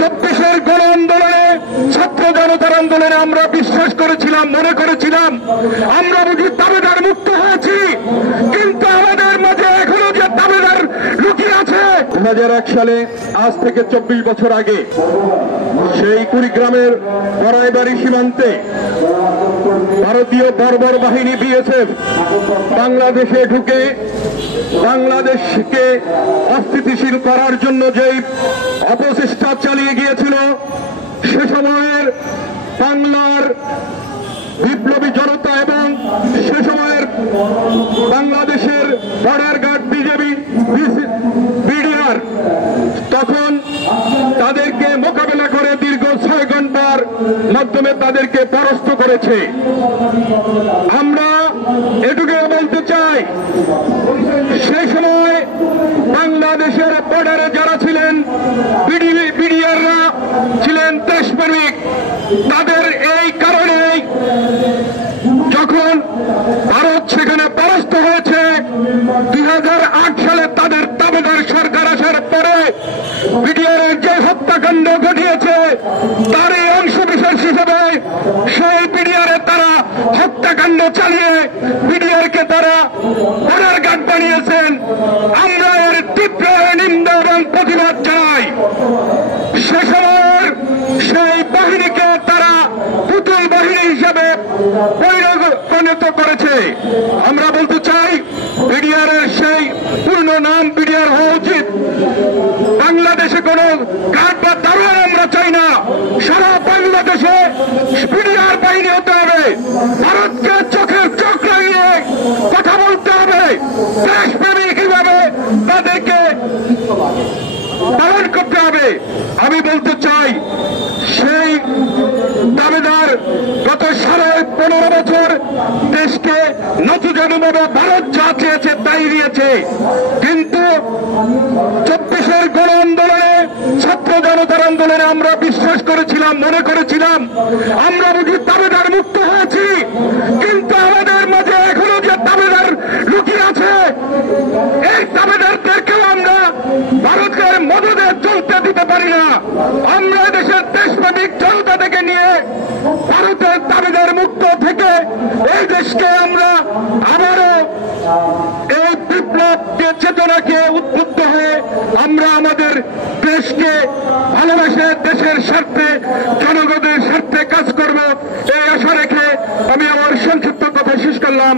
24-এর গণ আন্দোলনে, ছাত্র জনতার আন্দোলনে আমরা বিশ্বাস করেছিলাম, মনে করেছিলাম আমরা বুঝি দাবিদার মুক্ত হয়েছি, কিন্তু আমাদের মাঝে এখনো যে দাবিদার লুকিয়ে আছে। 2001 সালে আজ থেকে 24 বছর আগে সেই কুড়িগ্রামের বড়াইবাড়ি সীমান্তে ভারতীয় বর্বর বাহিনী বিএসএফ বাংলাদেশে ঢুকে বাংলাদেশকে অস্থিতিশীল করার জন্য যেই অপচেষ্টা চালিয়ে গিয়েছিল, সে সময়ের বাংলার বিপ্লবী জনতা এবং সে সময়ের বাংলাদেশের বর্ডার গার্ড বিজেপি বিডিআর তখন তাদেরকে মোকাবেলা করে দীর্ঘ 6 ঘন্টার মাধ্যমে তাদেরকে পরাস্ত করেছে। আমরা এটুকু বলতে চাই, সেই সময় বাংলাদেশের বর্ডারে যারা ছিলেন বিডিআররা ছিলেন দেশপ্রেমিক। তাদের এই কারণেই যখন ভারত সেখানে পরাস্ত হয়েছে, 2008 সালে তাদের দাবিদার সরকার আসার পরে বিডিআরের যে হত্যাকাণ্ড ঘটিয়েছে তারই অংশ বিশেষ হিসেবে সেই বিডিআরে তারা হত্যাকাণ্ড চালিয়ে বিডিআরকে তারা বর্ডার গার্ড বানিয়েছেন। আমরা এর তীব্র নিন্দা এবং প্রতিবাদ জানাই। সে সময়ের সেই বাহিনীকে তারা পুতুল বাহিনী হিসেবে পরিণত করেছে। আমরা বলতে চাই, বিডিআরের সেই পূর্ণ নাম বিডিআর হওয়া উচিত। বাংলাদেশে কোন গার্ড বা দারোয়ান আমরা চাই না, সারা বাংলাদেশে বিডিআর বাহিনী হতে হবে। ভারতকে চোখের চোখ লাগিয়ে কথা বলতে হবে, দেশপ্রেমিক হিসাবে তাদেরকে পালন করতে হবে। আমি বলতে চাই, সেই দাবিদার গত 15.5 বছর দেশকে নতুনভাবে ভারত যা চেয়েছে তাই দিয়েছে, কিন্তু 24-এর গণ আন্দোলনে, ছাত্র জনতার আন্দোলনে আমরা বিশ্বাস করেছিলাম, মনে করেছিলাম আমরা বুঝি দাবিদার মুক্ত হয়েছি, কিন্তু আমাদের মাঝে এখনো যে দাবিদার লুকিয়ে আছে, এই দাবিদারদেরকেও আমরা ভারতের মদদে চলতে দিতে পারি না। আমরা দেশের দেশপ্রেমিক জনতা থেকে নিয়ে ভারতের দাবিদার মুক্ত থেকে এই দেশকে আমরা আবারও এই বিপ্লবকে চেতনাকে উদ্বুদ্ধ হয়ে আমরা আমাদের দেশকে ভালোবেসে দেশের স্বার্থে, জনগণের স্বার্থে কাজ করব, এই আশা রেখে আমি আমার সংক্ষিপ্ত কথা শেষ করলাম।